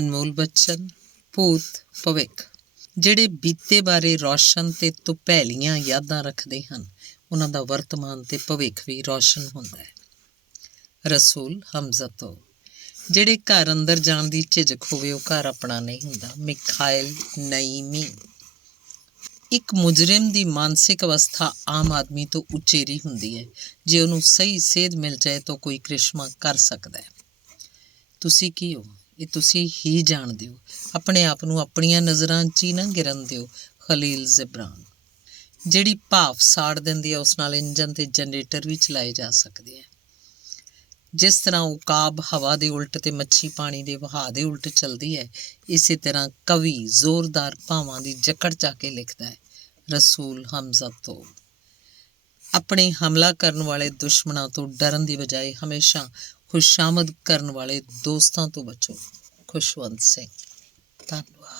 ਅਨਮੋਲ ਬੱਚਨ, ਭੂਤ ਭਵਿੱਖ। ਜਿਹੜੇ ਬੀਤੇ ਬਾਰੇ ਰੌਸ਼ਨ ਤੇ ਤੁਪਹਿਲੀਆਂ ਯਾਦਾਂ ਰੱਖਦੇ ਹਨ, ਉਹਨਾਂ ਦਾ ਵਰਤਮਾਨ ਤੇ ਭਵਿੱਖ ਵੀ ਰੌਸ਼ਨ ਹੁੰਦਾ ਹੈ। ਰਸੂਲ ਹਮਜ਼ਾ ਤੋਂ। ਜਿਹੜੇ ਘਰ ਅੰਦਰ ਜਾਣ ਦੀ ਝਿਜਕ ਹੋਵੇ ਉਹ ਘਰ ਆਪਣਾ ਨਹੀਂ ਹੁੰਦਾ। ਮਿਖਾਇਲ ਨਈਮੀ। ਇੱਕ ਮੁਜਰਿਮ ਦੀ ਮਾਨਸਿਕ ਅਵਸਥਾ ਆਮ ਆਦਮੀ ਤੋਂ ਉਚੇਰੀ ਹੁੰਦੀ ਹੈ। ਜੇ ਉਹਨੂੰ ਸਹੀ ਸੇਧ ਮਿਲ ਜਾਏ ਤਾਂ ਕੋਈ ਕ੍ਰਿਸ਼ਮਾ ਕਰ ਸਕਦਾ ਹੈ। ਤੁਸੀਂ ਕੀ ਹੋ, ਇਹ ਤੁਸੀਂ ਹੀ ਜਾਣਦੇ ਹੋ। ਆਪਣੇ ਆਪ ਨੂੰ ਆਪਣੀਆਂ ਨਜ਼ਰਾਂ 'ਚ ਹੀ ਨਾ ਗਿਰਨ ਦਿਓ। ਖਲੀਲ ਜਿਬਰਾਨ। ਜਿਹੜੀ ਭਾਫ ਸਾੜ ਦਿੰਦੀ ਹੈ ਉਸ ਨਾਲ ਇੰਜਨ ਤੇ ਜਨਰੇਟਰ ਵੀ ਚਲਾਏ ਜਾ ਸਕਦੇ ਹੈ। ਜਿਸ ਤਰ੍ਹਾਂ ਉਕਾਬ ਹਵਾ ਦੇ ਉਲਟ ਤੇ ਮੱਛੀ ਪਾਣੀ ਦੇ ਵਹਾਅ ਦੇ ਉਲਟ ਚੱਲਦੀ ਹੈ, ਇਸੇ ਤਰ੍ਹਾਂ ਕਵੀ ਜ਼ੋਰਦਾਰ ਭਾਵਾਂ ਦੀ ਜਕੜ ਚਾ ਕੇ ਲਿਖਦਾ ਹੈ। ਰਸੂਲ ਹਮਜ਼ਾ ਤੋਂ। ਆਪਣੇ ਹਮਲਾ ਕਰਨ ਵਾਲੇ ਦੁਸ਼ਮਣਾਂ ਤੋਂ ਡਰਨ ਦੀ ਬਜਾਏ ਹਮੇਸ਼ਾ ਖੁਸ਼ਾਮਦ ਕਰਨ ਵਾਲੇ ਦੋਸਤਾਂ ਤੋਂ ਬਚੋ। ਖੁਸ਼ਵੰਤ ਸਿੰਘ। ਧੰਨਵਾਦ।